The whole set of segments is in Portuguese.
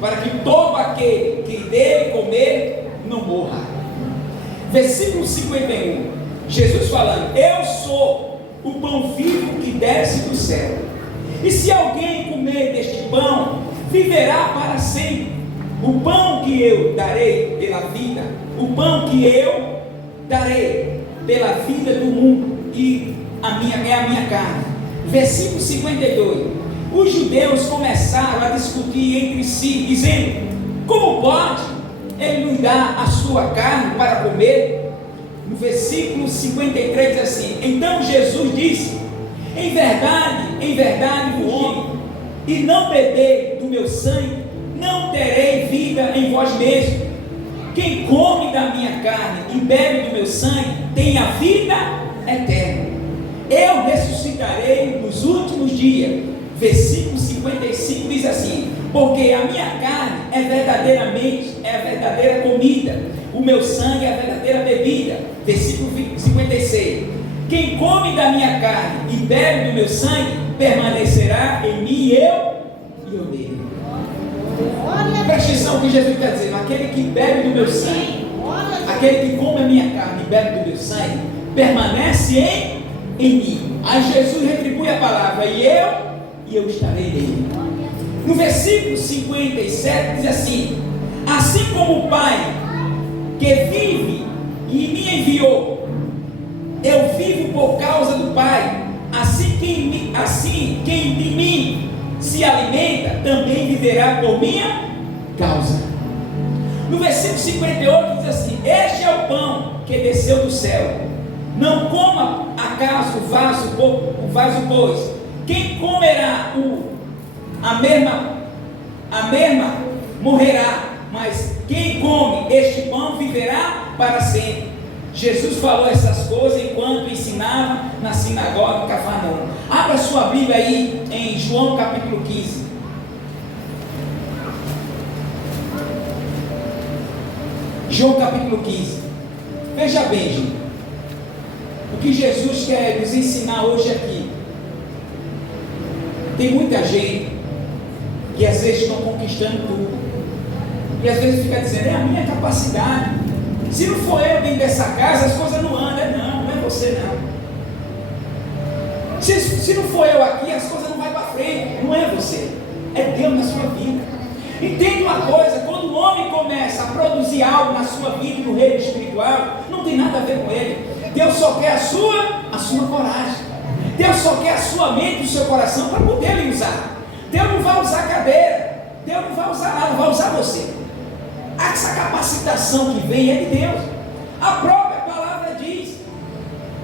para que todo aquele que dele comer não morra. Versículo 51, Jesus falando: eu sou o pão vivo que desce do céu, e se alguém comer deste pão, viverá para sempre. O pão que eu darei pela vida, o pão que eu darei pela vida do mundo, e é a minha carne. Versículo 52, os judeus começaram a discutir entre si, dizendo: como pode ele nos dar a sua carne para comer? No versículo 53 diz assim: então Jesus disse: em verdade vos digo, e não beber do meu sangue, não terei vida em vós mesmos. Quem come da minha carne e bebe do meu sangue tem a vida eterna. Eu ressuscitarei nos últimos dias. Versículo 55 diz assim: porque a minha carne é a verdadeira comida, o meu sangue é a verdadeira bebida. Versículo 56: quem come da minha carne e bebe do meu sangue permanecerá em mim e eu nele. Preste atenção no que Jesus está dizendo: aquele que bebe do meu sangue, aquele que come a minha carne e bebe do meu sangue, permanece em mim. Aí Jesus retribui a palavra: e eu estarei nele. No versículo 57 diz assim: assim como o Pai que vive e me enviou, eu vivo por causa do Pai, assim quem de mim se alimenta também viverá por minha causa. No versículo 58 diz assim: este é o pão que desceu do céu, não coma acaso o vaso, pois quem comerá a mesma morrerá, mas quem come este pão viverá para sempre. Jesus falou essas coisas enquanto ensinava na sinagoga de Cafarnaum. Abra sua Bíblia aí em João capítulo 15. João capítulo 15. Veja bem, gente, o que Jesus quer nos ensinar hoje aqui. Tem muita gente que às vezes estão conquistando tudo, e às vezes fica dizendo: é a minha capacidade, se não for eu dentro dessa casa, as coisas não andam. Não é você não. Se não for eu aqui, as coisas não vão para frente. Não é você, é Deus na sua vida. Entende uma coisa: quando o homem começa a produzir algo na sua vida e no reino espiritual, não tem nada a ver com ele. Deus só quer a sua coragem. Deus só quer a sua mente e o seu coração para poder lhe usar. Deus não vai usar cadeira, Deus não vai usar nada, vai usar você. Essa capacitação que vem é de Deus. A própria palavra diz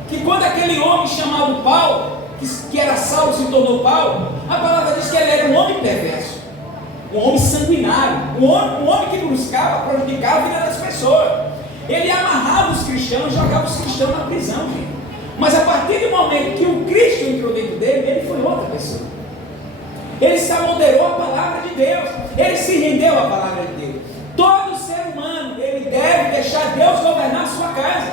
que quando aquele homem chamado Paulo, que era Saulo, se tornou Paulo, a palavra diz que ele era um homem perverso, um homem sanguinário, um homem que buscava prejudicar a vida das pessoas. Ele amarrava os cristãos e jogava os cristãos na prisão, gente. Mas a partir do momento que o Cristo entrou dentro dele, ele foi outra pessoa. Ele se amoderou à palavra de Deus, ele se rendeu à palavra de Deus. Todo ser humano, ele deve deixar Deus governar a sua casa.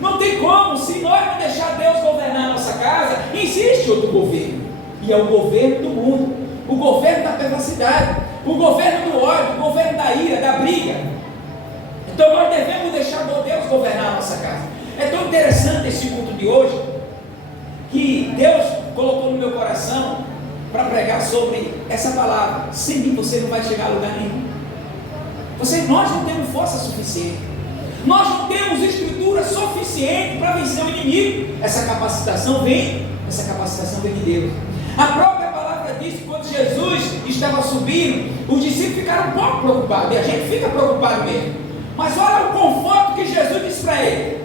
Não tem como, se nós não deixar Deus governar a nossa casa, existe outro governo, e é o governo do mundo, o governo da perversidade, o governo do ódio, o governo da ira, da briga. Então nós devemos deixar Deus governar a nossa casa. É tão interessante esse culto de hoje, que Deus colocou no meu coração para pregar sobre essa palavra: sem mim você não vai chegar a lugar nenhum. Nós não temos força suficiente, nós não temos estrutura suficiente para vencer o inimigo. Essa capacitação vem de Deus. A própria palavra diz que quando Jesus estava subindo, os discípulos ficaram um pouco preocupados, e a gente fica preocupado mesmo. Mas olha o conforto que Jesus disse para ele: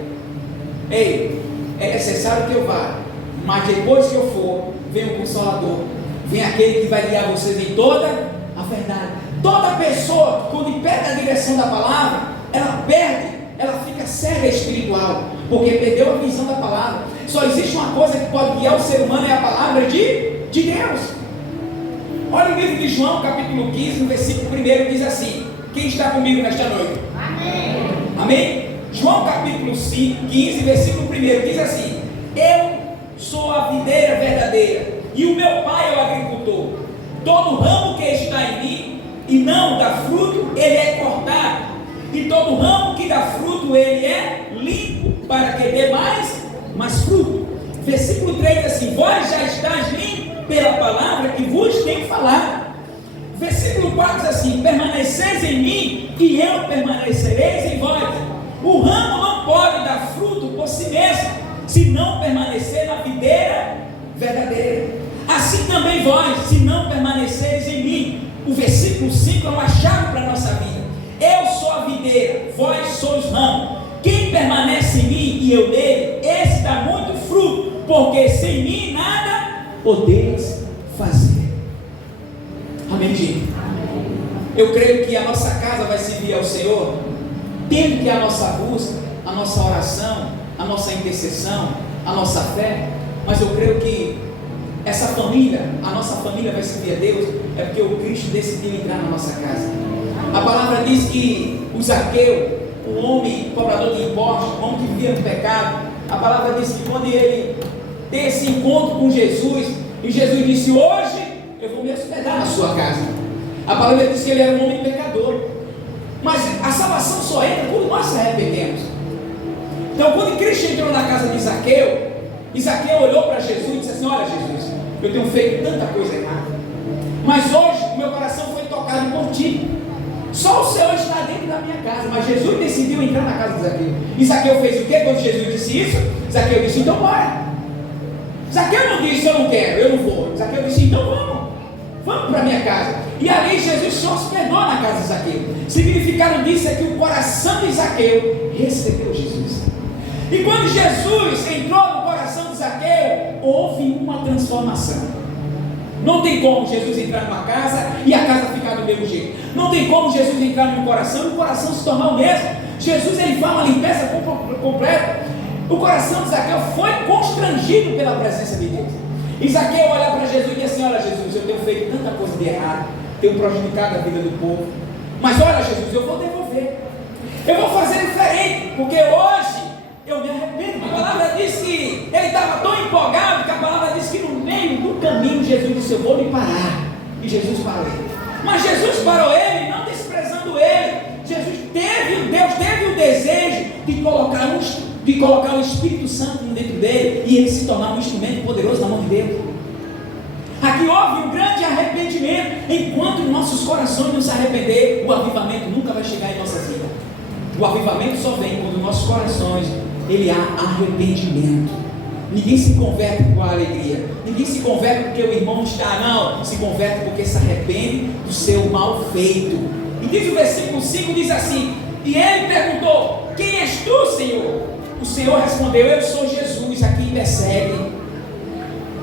ei, é necessário que eu vá, mas depois que eu for, vem o Consolador, vem aquele que vai guiar vocês em toda a verdade. Toda pessoa, quando perde a direção da palavra, ela fica cega espiritual, porque perdeu a visão da palavra. Só existe uma coisa que pode guiar o ser humano, é a palavra de Deus. Olha o livro de João, capítulo 15, no versículo 1, diz assim: quem está comigo nesta noite? Amém. Amém? João capítulo 15, versículo 1, diz assim: eu sou a videira verdadeira, e o meu pai é o agricultor. Todo ramo que está em mim e não dá fruto, ele é cortado, e todo ramo que dá fruto, ele é limpo, para que dê mais fruto. Versículo 3 diz assim: vós já estáis limpos pela palavra que vos tenho falado. Versículo 4 diz assim: permaneceis em mim, e eu permanecereis em vós. O ramo não pode dar fruto por si mesmo, se não permanecer na videira verdadeira. Assim também vós, se não permaneceres em mim. O versículo 5 é uma chave para a nossa vida. Eu sou a videira, vós sois ramo. Quem permanece em mim e eu nele, esse dá muito fruto, porque sem mim nada podeis fazer. Amém, gente? Eu creio que a nossa casa vai servir ao Senhor, tendo que a nossa busca, a nossa oração, a nossa intercessão, a nossa fé, mas eu creio que essa família, a nossa família vai servir a Deus, é porque o Cristo decidiu entrar na nossa casa. A palavra diz que o Zaqueu, o homem cobrador de impostos, o homem que vivia no pecado, a palavra diz que quando ele tem esse encontro com Jesus, e Jesus disse: hoje eu vou me hospedar na sua casa. A palavra diz que ele era um homem pecador, mas a salvação só entra quando nós se arrependemos. Então, quando Cristo entrou na casa de Zaqueu, e Zaqueu olhou para Jesus e disse assim: olha, Jesus, eu tenho feito tanta coisa errada, mas hoje o meu coração foi tocado por ti. Só o Senhor está dentro da minha casa. Mas Jesus decidiu entrar na casa de Zaqueu. E Zaqueu fez o quê? Quando Jesus disse isso, Zaqueu disse: então bora. Zaqueu não disse: eu não quero, eu não vou. Zaqueu disse: então vamos para a minha casa. E ali Jesus se hospedou na casa de Zaqueu. Significado disso é que o coração de Zaqueu recebeu Jesus. E quando Jesus entrou no coração de Zaqueu, houve uma transformação. Não tem como Jesus entrar numa casa e a casa ficar do mesmo jeito. Não tem como Jesus entrar no coração e o coração se tornar o mesmo. Jesus, ele faz uma limpeza completa. O coração de Zaqueu foi constrangido pela presença de Deus. E Zaqueu olha para Jesus e diz assim: olha, Jesus, eu tenho feito tanta coisa de errado, tenho prejudicado a vida do povo, mas olha, Jesus, eu vou devolver, eu vou fazer diferente, porque hoje eu me arrependo. A palavra diz que ele estava tão empolgado que a palavra diz que no meio do caminho Jesus disse: eu vou me parar. E Jesus parou ele. Mas Jesus parou ele não desprezando ele. Deus teve o desejo de colocar o Espírito Santo dentro dele e ele se tornar um instrumento poderoso na mão de Deus. Aqui houve um grande arrependimento. Enquanto nossos corações não se arrepender, o avivamento nunca vai chegar em nossa vida. O avivamento só vem quando nossos corações ele há arrependimento. Ninguém se converte com alegria, ninguém se converte porque o irmão está, não, se converte porque se arrepende do seu mal feito. E diz o versículo 5, diz assim: e ele perguntou: quem és tu, Senhor? O Senhor respondeu: eu sou Jesus, a quem persegue.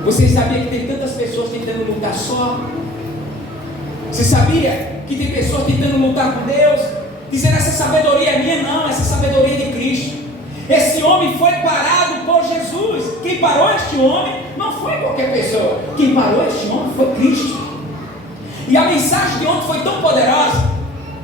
Você sabia que tem tantas pessoas tentando lutar só? Você sabia que tem pessoas tentando lutar com Deus, dizendo: essa sabedoria é minha? Não, essa sabedoria é de Cristo. Esse homem foi parado por Jesus. Quem parou este homem não foi qualquer pessoa. Quem parou este homem foi Cristo. E a mensagem de ontem foi tão poderosa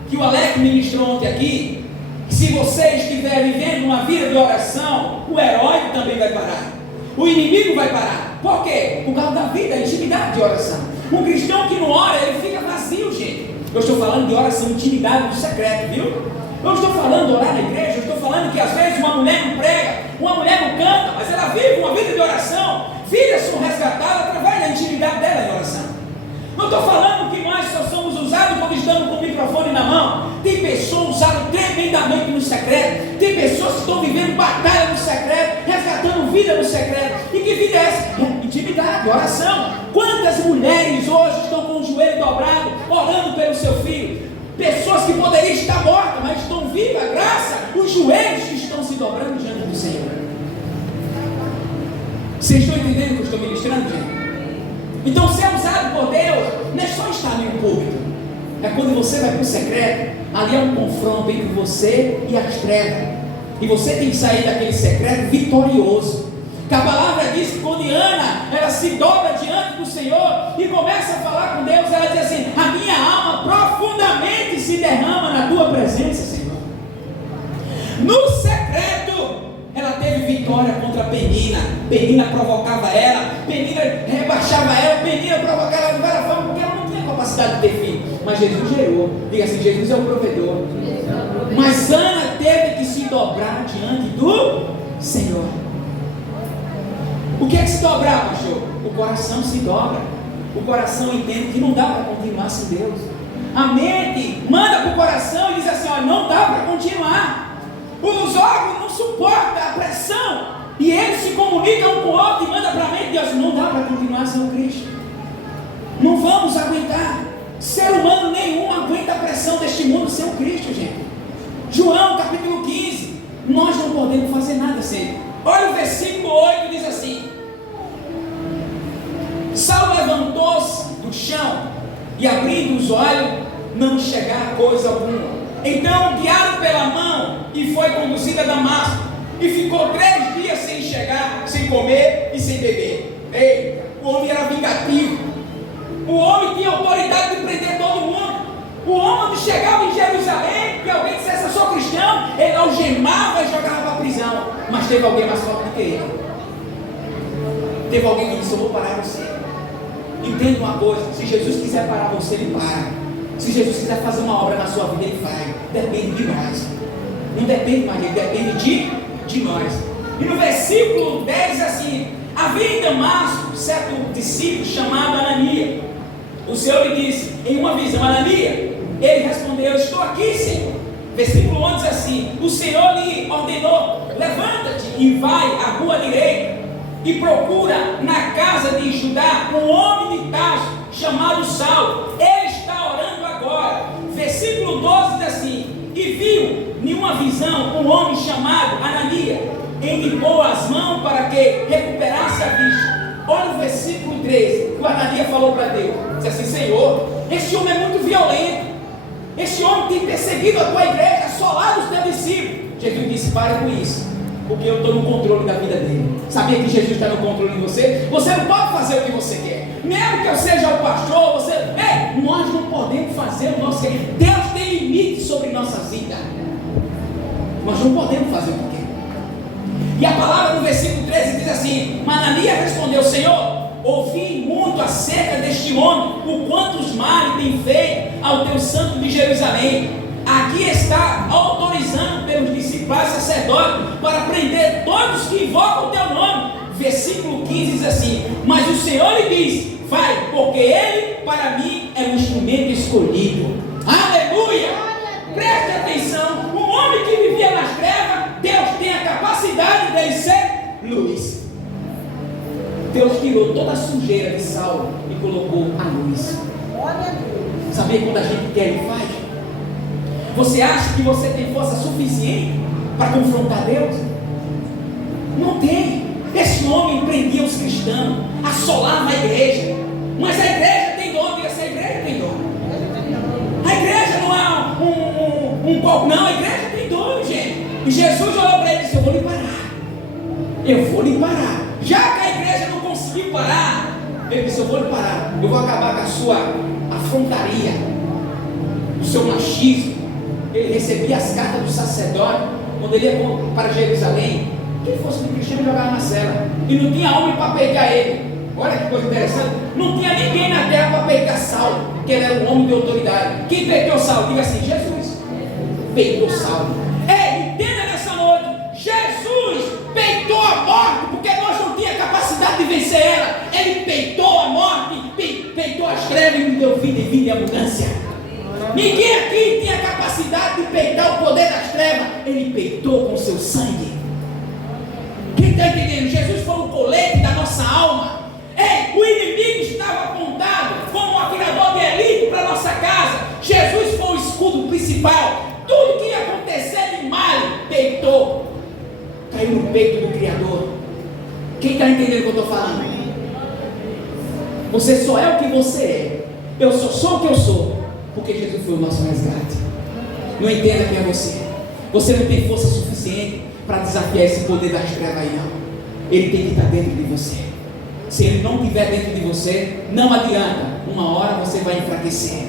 que o Alex ministrou ontem aqui. Que se você estiver vivendo uma vida de oração, o herói também vai parar, o inimigo vai parar. Por quê? Por causa da vida, da intimidade de oração. Um cristão que não ora, ele fica vazio, gente. Eu estou falando de oração, intimidade no secreto, viu? Eu não estou falando de orar na igreja, eu estou falando que às vezes uma mulher não prega, uma mulher não canta, mas ela vive uma vida de oração. Vidas são resgatadas através da intimidade dela em oração. Não estou falando que nós só somos usados quando estamos com o microfone na mão. Tem pessoas usadas tremendamente no secreto. Tem pessoas que estão vivendo batalha no secreto, resgatando vida no secreto. E que vida é essa? Intimidade, oração. Quantas mulheres hoje estão com o joelho dobrado, orando pelo seu filho? Pessoas que poderiam estar mortas, mas estão vivas, graças os joelhos que estão se dobrando diante do Senhor. Vocês estão entendendo o que eu estou ministrando, gente? Então, ser usado por Deus não é só estar em um púlpito. É quando você vai para o secreto, ali há um confronto entre você e as trevas. E você tem que sair daquele secreto vitorioso. Que a palavra diz que quando Ana, ela se dobra diante do Senhor e começa a falar com Deus, ela diz assim: a minha alma profundamente se derrama na tua presença, Senhor. No secreto, ela teve vitória contra Penina. Penina provocava ela, Penina rebaixava ela, Penina provocava ela de várias formas, porque ela não tinha capacidade de ter filho. mas Jesus gerou. Diga assim: Jesus é o provedor. Mas Ana teve que se dobrar diante do Senhor. O que é que se dobrar, pastor? O coração se dobra. O coração entende que não dá para continuar sem Deus. A mente manda para o coração e diz assim: olha, não dá para continuar. Os órgãos não suportam a pressão. E eles se comunicam um com o outro e mandam para a mente e dizem: não dá para continuar sem o Cristo. Não vamos aguentar. Ser humano nenhum aguenta a pressão deste mundo sem o Cristo, gente. João capítulo 15. Nós não podemos fazer nada sem ele. Olha o versículo 8, diz assim: Saulo levantou-se do chão e, abrindo os olhos, não enxergara coisa alguma. Então guiaram pela mão e foi conduzido a Damasco, e ficou 3 dias sem enxergar, sem comer e sem beber. Eita, o homem era vingativo. O homem tinha autoridade de prender todo mundo. O homem, onde chegava em Jerusalém, que alguém dissesse: eu sou cristão, ele algemava e jogava para a prisão. Mas teve alguém mais forte do que ele. Teve alguém que disse: eu vou parar você. Entenda uma coisa: se Jesus quiser parar você, ele para. Se Jesus quiser fazer uma obra na sua vida, ele faz. Depende de nós. Não depende mais dele, depende de nós. E no versículo 10 assim: havia em Damasco certo discípulo chamado Ananias. O Senhor lhe disse em uma visão: Ananias. Ele respondeu: estou aqui, Senhor. Versículo 11 diz assim: o Senhor lhe ordenou: levanta-te e vai à rua direita e procura na casa de Judá um homem de Tarso chamado Saulo. Ele está orando agora. Versículo 12 diz assim: e viu em uma visão um homem chamado Ananias, impôs as mãos para que recuperasse a vista. Olha o versículo 13, que o Ananias falou para Deus. Disse assim: Senhor, esse homem é muito violento. Esse homem tem perseguido a tua igreja, assolado os teus discípulos. Jesus disse: para com isso, porque eu estou no controle da vida dele. Sabia que Jesus está no controle de você? Você não pode fazer o que você quer. Mesmo que eu seja o pastor, você... Ei, nós não podemos fazer o nosso quer. Deus tem limites sobre nossas vidas. Nós não podemos fazer o que quer. E a palavra no versículo 13 diz assim: Ananias respondeu: Senhor, ouvi muito acerca deste homem, o quanto os males tem feito ao teu santo de Jerusalém. Aqui está autorizando pelos discípulos sacerdotes para prender todos que invocam o teu nome. Versículo 15 diz assim: mas o Senhor lhe diz: vai, porque ele para mim é um instrumento escolhido. Aleluia! Preste atenção. Um homem que vivia nas trevas, Deus tem a capacidade dele ser luz. Deus tirou toda a sujeira de Saulo e colocou a luz. Sabia quando a gente quer, ele faz? Você acha que você tem força suficiente para confrontar Deus? Não tem. Esse homem prendia os cristãos, assolava a igreja. Mas a igreja tem dom. Diga assim: a igreja tem dom. A igreja não é um pouco, não. A igreja tem dom, gente. E Jesus olhou para ele e disse: eu vou lhe parar. Eu vou lhe parar. Já que a igreja não conseguiu parar, ele disse: eu vou lhe parar. Eu vou acabar com a sua afrontaria, o seu machismo. Ele recebia as cartas do sacerdote quando ele ia para Jerusalém. Quem fosse um cristiano jogava na cela. E não tinha homem para peitar ele. Olha que coisa interessante. Não tinha ninguém na terra para peitar Saulo, que ele era um homem de autoridade. Quem peitou Saulo? Diga assim: Jesus peitou Saulo. Ei, entenda nessa noite: Jesus peitou a morte, porque nós não tínhamos capacidade de vencer ela. Ele peitou a morte, peitou as trevas e nos deu vida e vida em abundância. Ninguém aqui tinha capacidade de peitar o poder das trevas. Ele peitou com seu sangue. Quem está entendendo? Jesus foi o colete da nossa alma. Ei, o inimigo estava apontado como um atirador de elite para nossa casa. Jesus foi o escudo principal. Tudo que ia acontecer de mal, peitou. Caiu no peito do Criador. Quem está entendendo o que eu estou falando? Você só é o que você é. Eu só sou o que eu sou porque Jesus foi o nosso resgate. Não entenda quem é você. Você não tem força suficiente para desafiar esse poder das trevas aí, não. Ele tem que estar dentro de você. Se ele não estiver dentro de você, não adianta. Uma hora você vai enfraquecer.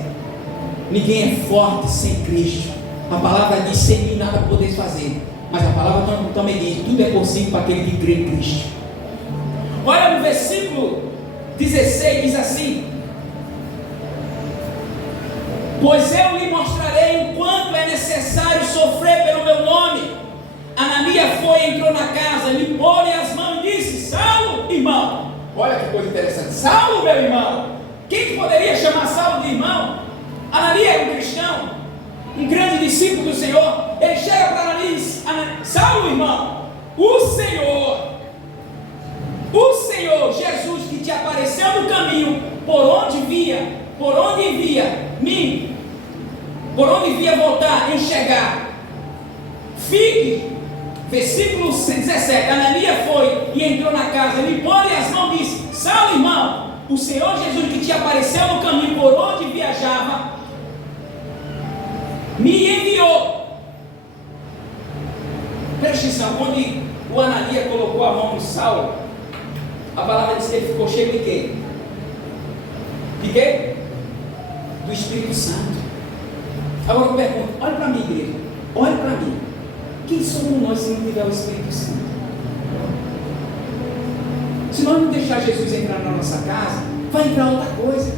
Ninguém é forte sem Cristo. A palavra diz: sem mim nada podeis fazer. Mas a palavra também diz: tudo é possível para aquele que crê em Cristo. Olha no versículo 16, diz assim: pois eu lhe mostrarei o quanto é necessário sofrer pelo meu nome. Ananias foi, entrou na casa, lhe pôs as mãos e disse: Saulo, irmão. Olha que coisa interessante. Saulo, meu irmão. Quem poderia chamar Saulo de irmão? Ananias era um cristão, um grande discípulo do Senhor. Ele chega para Ananias: Saulo, irmão, o Senhor Jesus, que te apareceu no caminho, por onde via voltar, enxergar. Fique. Versículo 17. Ananias foi e entrou na casa, lhe pôs as mãos e disse: Saulo, irmão, o Senhor Jesus, que te apareceu no caminho por onde viajava, me enviou. Preste atenção, quando o Ananias colocou a mão no Saulo, a palavra diz que ele ficou cheio de quê? De quê? Do Espírito Santo. Agora eu pergunto, olha para mim, igreja, olha para mim. Quem somos nós se não tiver o Espírito Santo? Se nós não deixar Jesus entrar na nossa casa, vai entrar outra coisa.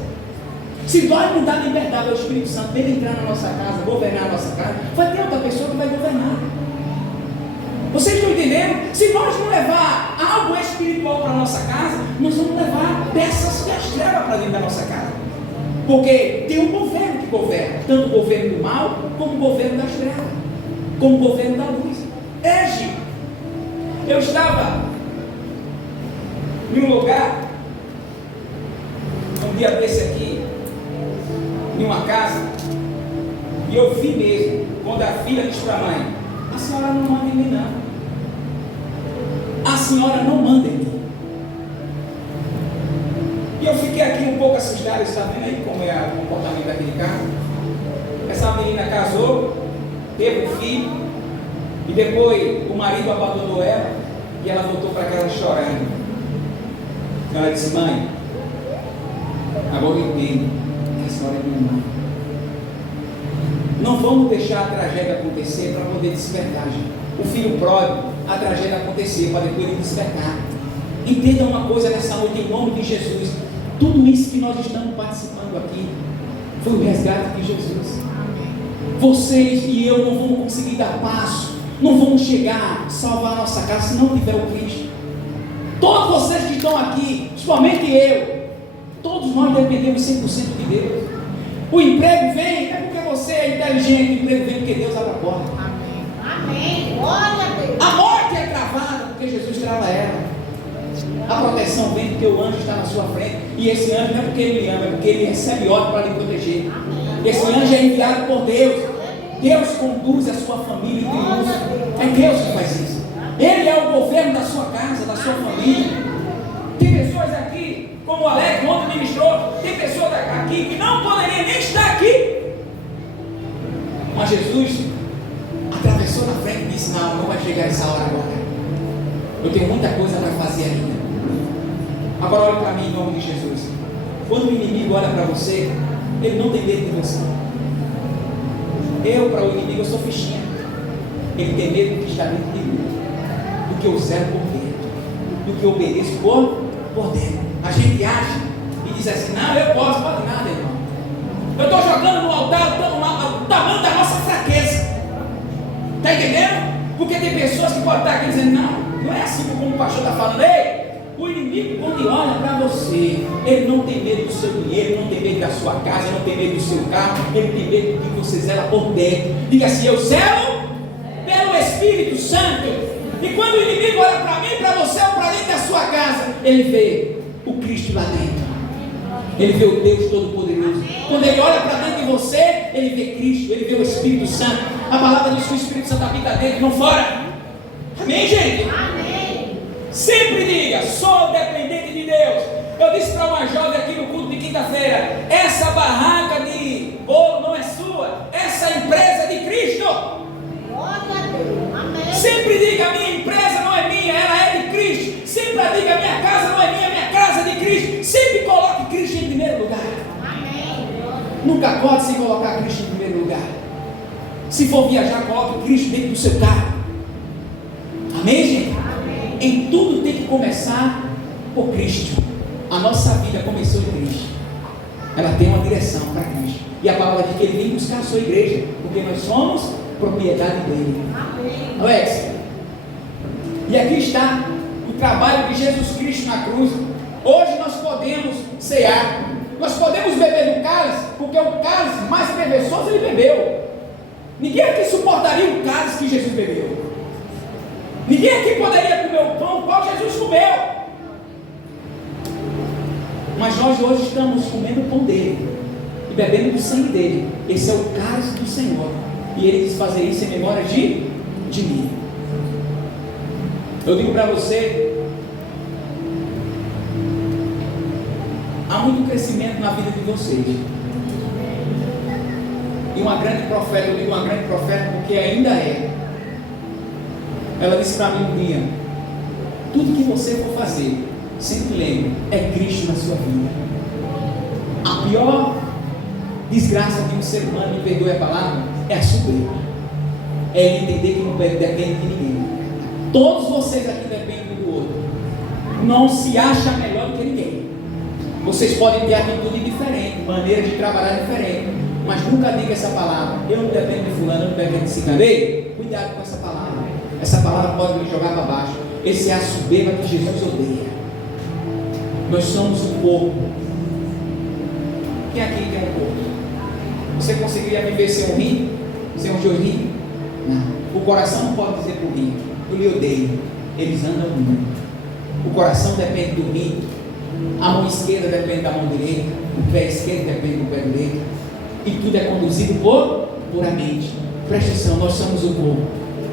Se nós não dar liberdade ao Espírito Santo para ele entrar na nossa casa, governar a nossa casa, vai ter outra pessoa que vai governar. Vocês estão entendendo? Se nós não levar algo espiritual para a nossa casa, nós vamos levar peças das trevas para dentro da nossa casa. Porque tem um governo que governa, tanto o governo do mal, como o governo das trevas, como o governo da luz. Eu estava em um lugar, um dia desse aqui, em uma casa, e eu vi mesmo, quando a filha disse para a mãe: a senhora não manda em mim não. A senhora não manda em mim. E eu fiquei aqui um pouco assustado. Você está vendo aí como é o comportamento daquele cara? Essa menina casou, teve um filho, e depois o marido abandonou ela, e ela voltou para casa chorando. Ela disse: mãe, agora eu entendo que a senhora é minha mãe. Não vamos deixar a tragédia acontecer para poder despertar, gente. O filho pródigo, a tragédia acontecer para depois ele despertar. Entenda uma coisa nessa noite, em nome de Jesus. Tudo isso que nós estamos participando aqui foi o resgate de Jesus. Vocês e eu não vamos conseguir dar passo, não vamos chegar a salvar a nossa casa se não tiver o Cristo. Todos vocês que estão aqui, principalmente eu, todos nós dependemos 100% de Deus. O emprego vem, é porque você é inteligente, o emprego vem porque Deus abre a porta. Amém. Amém. Glória a Deus. A morte é travada porque Jesus trava ela. A proteção vem porque o anjo está na sua frente. E esse anjo não é porque ele ama, é porque ele recebe ordem para lhe proteger. Amém. Esse anjo é enviado por Deus. Deus conduz a sua família em triunfo. É Deus que faz isso. Ele é o governo da sua casa, da sua família. Tem pessoas aqui, como o Alex ontem ministrou, tem pessoas aqui que não poderiam nem estar aqui. Mas Jesus atravessou na frente e disse: não vai chegar essa hora agora. Eu tenho muita coisa para fazer ainda. Agora olhe para mim em nome de Jesus. Quando o inimigo olha para você, ele não tem medo de você. Eu, para o inimigo, eu sou fichinha. Ele tem medo do que está dentro de mim, do que eu zero por dentro, do que eu obedeço por dentro. A gente acha e diz assim: não, eu posso, pode nada, irmão. Eu estou jogando no altar o tamanho da nossa fraqueza. Está entendendo? Porque tem pessoas que podem estar aqui dizendo: não é assim como o pastor está falando. Ei, o inimigo, quando ele olha para você, ele não tem medo do seu dinheiro, não tem medo da sua casa, não tem medo do seu carro, ele tem medo do que você zela por dentro. Diga assim: eu zelo pelo Espírito Santo. E quando o inimigo olha para mim, para você ou para dentro da sua casa, ele vê o Cristo lá dentro. Ele vê o Deus Todo-Poderoso. Quando ele olha para dentro de você, ele vê Cristo, ele vê o Espírito Santo. A palavra diz que o Espírito Santo habita dentro, não fora. Amém, gente? Amém. Sempre diga: sou dependente de Deus. Eu disse para uma jovem aqui no culto de quinta-feira: essa barraca de bolo não é sua, essa empresa é de Cristo. Glória a Deus. Amém. Sempre diga: minha empresa não é minha, ela é de Cristo. Sempre diga: minha casa não é minha casa é de Cristo. Sempre coloque Cristo em primeiro lugar. Amém. Nunca acorde sem colocar Cristo em primeiro lugar. Se for viajar, coloque Cristo dentro do seu carro. Amém, gente? Amém. Em tudo tem que começar por Cristo. A nossa vida começou em Cristo. Ela tem uma direção para Cristo. E a palavra diz que ele vem buscar a sua igreja, porque nós somos propriedade dele. Amém. Alex, e aqui está o trabalho de Jesus Cristo na cruz. Hoje nós podemos cear, nós podemos beber do cálice, porque o cálice mais preguiçoso ele bebeu. Ninguém aqui suportaria o cálice que Jesus bebeu. Ninguém aqui poderia comer o pão qual Jesus comeu. Mas nós hoje estamos comendo o pão dele e bebendo do sangue dele. Esse é o cálice do Senhor. E ele diz fazer isso em memória de mim. Eu digo para você, há muito crescimento na vida de vocês. E uma grande profeta, eu digo uma grande profeta porque ainda é. Ela disse para mim um dia: tudo que você for fazer, sempre lembre, é Cristo na sua vida. A pior desgraça de um ser humano, me perdoe a palavra, é a soberba. É ele entender que não depende de ninguém. Todos vocês aqui dependem um do outro. Não se acha melhor do que ninguém. Vocês podem ter atitude diferente, maneira de trabalhar diferente, mas nunca diga essa palavra: eu não dependo de fulano, eu não dependo de ciclano. Ei, cuidado com essa palavra. Essa palavra pode me jogar para baixo. Esse é a soberba que Jesus odeia. Nós somos o corpo. Quem aqui tem um corpo? Você conseguiria viver sem um rim? Sem um joelho? Não. O coração não pode dizer para o rim: eu lhe odeio. Eles andam muito. O coração depende do rim. A mão esquerda depende da mão direita. O pé esquerdo depende do pé direito. E tudo é conduzido por a mente. Presta atenção, nós somos o corpo.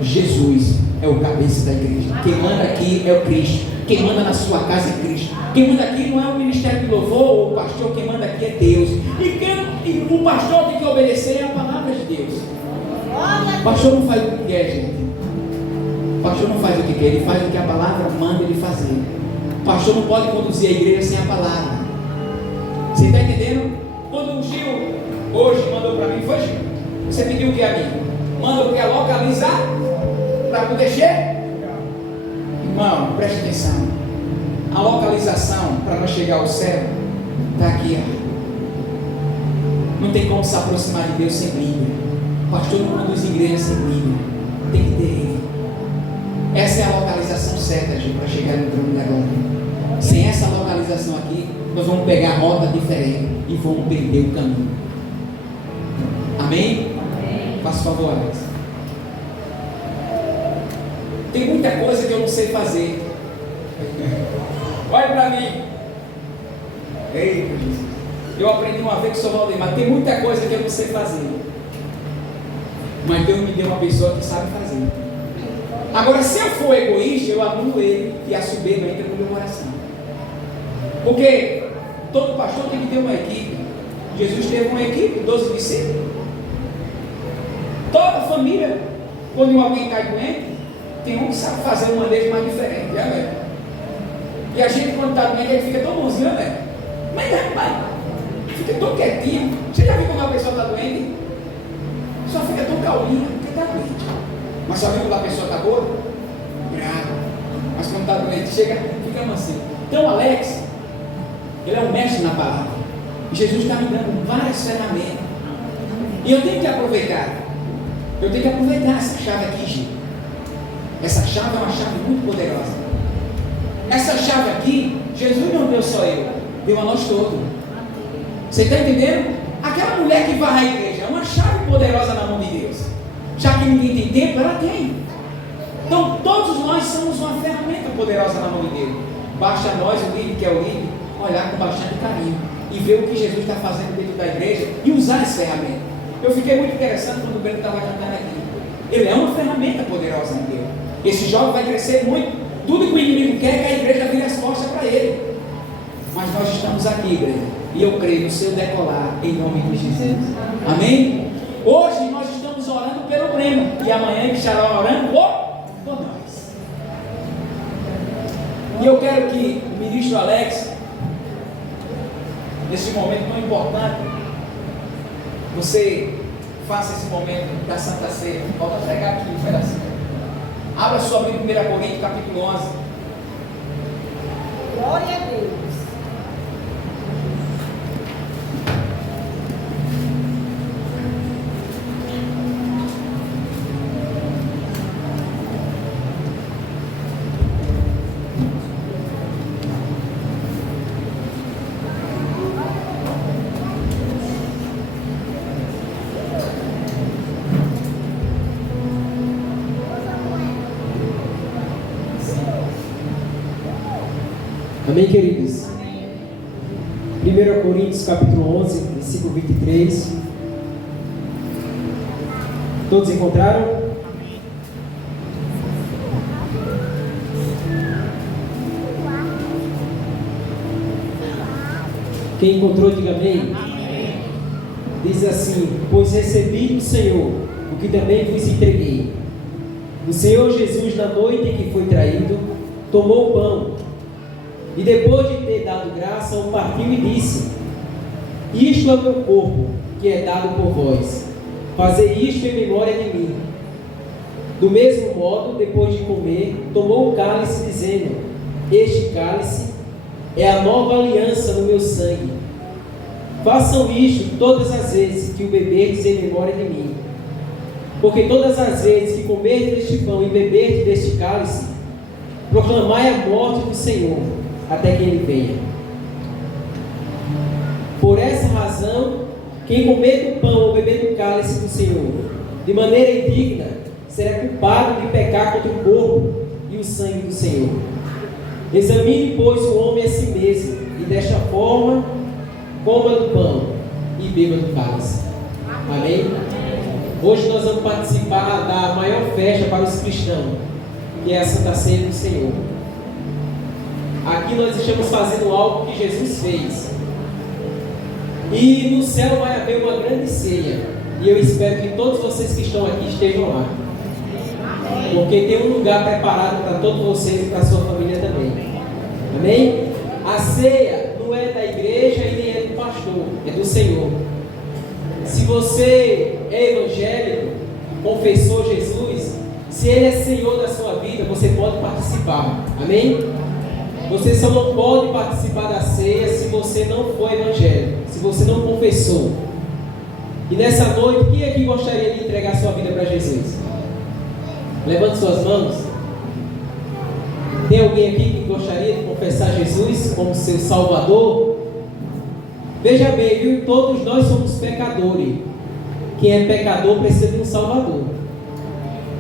Jesus é o cabeça da igreja. Quem manda aqui é o Cristo. Quem manda na sua casa é Cristo. Quem manda aqui não é o ministério de louvor ou o pastor. Quem manda aqui é Deus. E o pastor tem que obedecer a palavra de Deus. O pastor não faz o que quer, gente. O pastor não faz o que quer. Ele faz o que a palavra manda ele fazer. O pastor não pode conduzir a igreja sem a palavra. Você está entendendo? Quando o Gil hoje mandou para mim, foi Gil, você pediu o que a mim? Manda o que? Localizar para poder chegar? Irmão, preste atenção. A localização para nós chegar ao céu está aqui, ó. Não tem como se aproximar de Deus sem Bíblia. O pastor não conduz igreja sem Bíblia. Tem que ter ele. Essa é a localização certa, gente, para chegar no trono da glória. Sem essa localização aqui, nós vamos pegar a rota diferente e vamos perder o caminho. Amém? Faça favor, Alex. Tem muita coisa que eu não sei fazer. Olha para mim. Eita, Jesus. Eu aprendi uma vez com o Sr. Valdemar. Tem muita coisa que eu não sei fazer. Mas Deus me deu uma pessoa que sabe fazer. Agora, se eu for egoísta, eu anulo ele e a soberba entra no meu coração. Porque todo pastor tem que ter uma equipe. Jesus teve uma equipe, 12 discípulos. Toda família, quando alguém cai doente, tem um que sabe fazer um manejo mais diferente, né? E a gente, quando está doente, ele fica tão bonzinho, né? Mas rapaz, fica tão quietinho. Você já viu quando uma pessoa está doente? Só fica tão calminha, porque está doente. Mas só viu quando a pessoa está boa? Bravo. Mas quando está doente, chega, fica mansinho. Então, Alex, ele é um mestre na palavra. E Jesus está me dando várias ferramentas. E eu tenho que aproveitar. Eu tenho que aproveitar essa chave aqui, gente. Essa chave é uma chave muito poderosa. Essa chave aqui, Jesus não deu só eu, deu a nós todos. Você está entendendo? Aquela mulher que varre a igreja é uma chave poderosa na mão de Deus. Já que ninguém tem tempo, ela tem. Então todos nós somos uma ferramenta poderosa na mão de Deus. Basta nós, o líder que é o líder, olhar com bastante carinho e ver o que Jesus está fazendo dentro da igreja e usar essa ferramenta. Eu fiquei muito interessado quando o Breno estava cantando aqui. Ele é uma ferramenta poderosa em Deus. Esse jovem vai crescer muito. Tudo que o inimigo quer é que a igreja vire as costas para ele. Mas nós estamos aqui, igreja. E eu creio no seu decolar, em nome de Jesus. Amém? Hoje nós estamos orando pelo Breno. E amanhã ele estará orando por nós. E eu quero que o ministro Alex, nesse momento tão importante, você faça esse momento da Santa Ceia. Volta a pregar aqui um pedacinho. Abra sua Bíblia em 1 Coríntios, capítulo 11. Glória a Deus. Amém, queridos? 1 Coríntios capítulo 11, versículo 23. Todos encontraram? Quem encontrou, diga amém. Diz assim: pois recebi do Senhor o que também vos entreguei. O Senhor Jesus, na noite em que foi traído, tomou o pão e, depois de ter dado graça, o partiu e disse: isto é o meu corpo, que é dado por vós. Fazei isto em memória de mim. Do mesmo modo, depois de comer, tomou o cálice, dizendo: este cálice é a nova aliança no meu sangue. Façam isto todas as vezes que o beberdes em memória de mim. Porque todas as vezes que comerdes deste pão e beberdes deste cálice, proclamai a morte do Senhor, até que Ele venha. Por essa razão, quem comer do pão ou beber do cálice do Senhor, de maneira indigna, será culpado de pecar contra o corpo e o sangue do Senhor. Examine, pois, o homem a si mesmo, e desta forma, coma do pão e beba do cálice. Amém? Hoje nós vamos participar da maior festa para os cristãos, que é a Santa Ceia do Senhor. Aqui nós estamos fazendo algo que Jesus fez. E no céu vai haver uma grande ceia. E eu espero que todos vocês que estão aqui estejam lá. Porque tem um lugar preparado para todos vocês e para a sua família também. Amém? A ceia não é da igreja e nem é do pastor, é do Senhor. Se você é evangélico, confessou Jesus, se Ele é Senhor da sua vida, você pode participar. Amém? Você só não pode participar da ceia se você não for evangélico, se você não confessou. E nessa noite, quem aqui gostaria de entregar sua vida para Jesus? Levante suas mãos. Tem alguém aqui que gostaria de confessar Jesus como seu Salvador? Veja bem, viu? Todos nós somos pecadores. Quem é pecador precisa de um Salvador.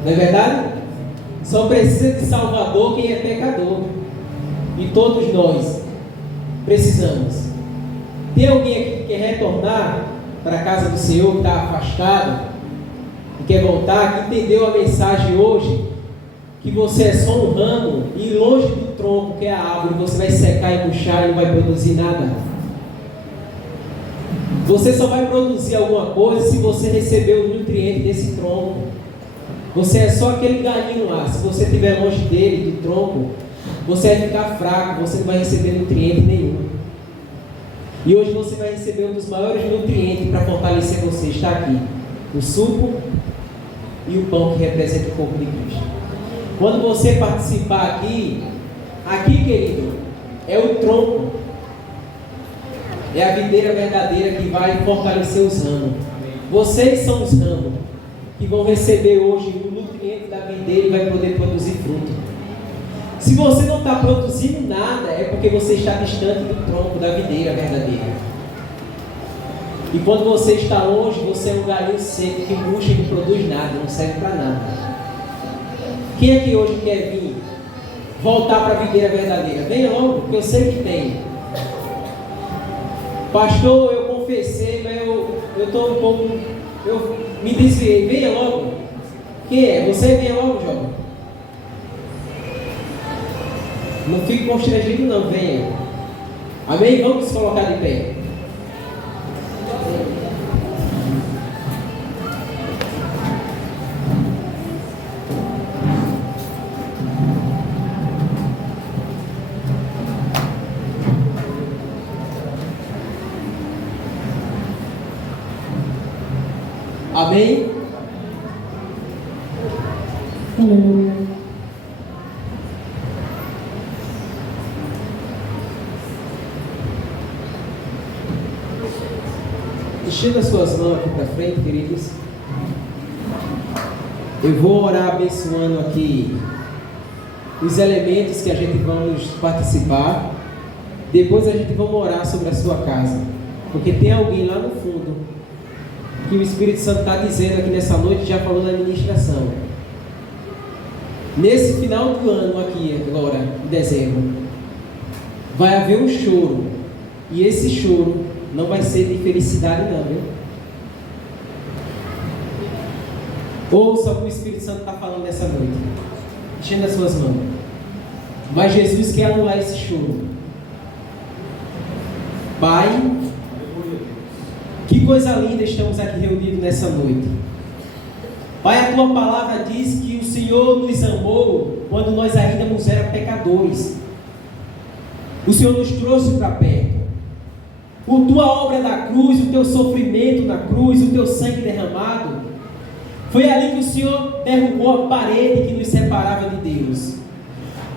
Não é verdade? Só precisa de Salvador quem é pecador. E todos nós precisamos. Tem alguém aqui que quer retornar para a casa do Senhor, que está afastado, e quer voltar, que entendeu a mensagem hoje, que você é só um ramo, e longe do tronco, que é a árvore, você vai secar e murchar e não vai produzir nada. Você só vai produzir alguma coisa se você receber o nutriente desse tronco. Você é só aquele galinho lá. Se você estiver longe dele, do tronco, você vai ficar fraco, você não vai receber nutriente nenhum. E hoje você vai receber um dos maiores nutrientes para fortalecer você. Está aqui, o suco e o pão que representa o corpo de Cristo. Quando você participar aqui, querido, é o tronco. É a videira verdadeira que vai fortalecer os ramos. Vocês são os ramos que vão receber hoje o nutriente da videira e vai poder produzir fruto. Se você não está produzindo nada, é porque você está distante do tronco da videira verdadeira. E quando você está longe, você é um galinho seco que murcha e não produz nada, não serve para nada. Quem aqui hoje quer vir voltar para a videira verdadeira? Venha logo, porque eu sei que tem. Pastor, eu confessei, mas eu estou um pouco... Eu me desviei. Venha logo. Quem é? Você venha logo, jovem. Não fique constrangido não, venha. Amém? Vamos nos colocar de pé. Amém? Estenda as suas mãos aqui para frente, queridos. Eu vou orar abençoando aqui os elementos que a gente vamos participar. Depois a gente vai orar sobre a sua casa. Porque tem alguém lá no fundo que o Espírito Santo está dizendo aqui nessa noite, já falou na ministração. Nesse final do ano aqui, agora, em dezembro, vai haver um choro. E esse choro não vai ser de felicidade não, viu? Ouça o que o Espírito Santo está falando nessa noite. Enchendo as suas mãos. Mas Jesus quer anular esse choro. Pai, que coisa linda estamos aqui reunidos nessa noite. Pai, a Tua palavra diz que o Senhor nos amou quando nós ainda éramos pecadores. O Senhor nos trouxe para perto. A Tua obra da cruz, o Teu sofrimento na cruz, o Teu sangue derramado, foi ali que o Senhor derrubou a parede que nos separava de Deus.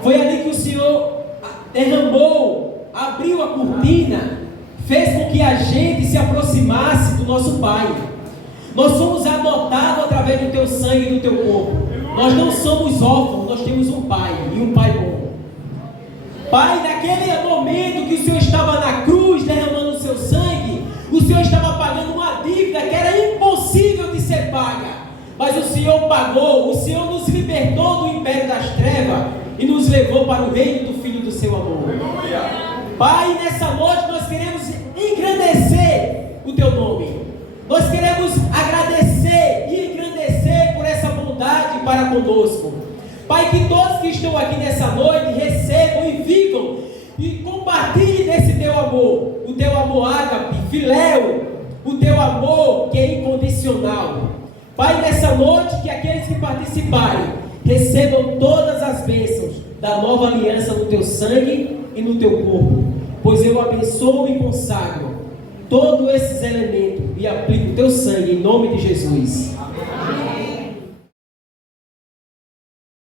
Foi ali que o Senhor derramou, abriu a cortina, fez com que a gente se aproximasse do nosso Pai. Nós somos adotados através do Teu sangue e do Teu corpo. Nós não somos órfãos, nós temos um Pai, e um Pai bom. Pai, naquele momento que o Senhor estava na cruz derramando o Seu sangue, o Senhor estava pagando uma dívida que era impossível de ser paga. Mas o Senhor pagou, o Senhor nos libertou do império das trevas e nos levou para o reino do Filho do Seu amor. Pai, nessa noite nós queremos engrandecer o Teu nome. Nós queremos agradecer e engrandecer por essa bondade para conosco. Pai, que todos que estão aqui nessa noite recebam e vivam e compartilhem desse Teu amor. O Teu amor ágape, filéu, o Teu amor que é incondicional. Pai, nessa noite que aqueles que participarem recebam todas as bênçãos da nova aliança no Teu sangue e no Teu corpo, pois eu abençoo e consagro todos esses elementos e aplico o Teu sangue em nome de Jesus. Amém.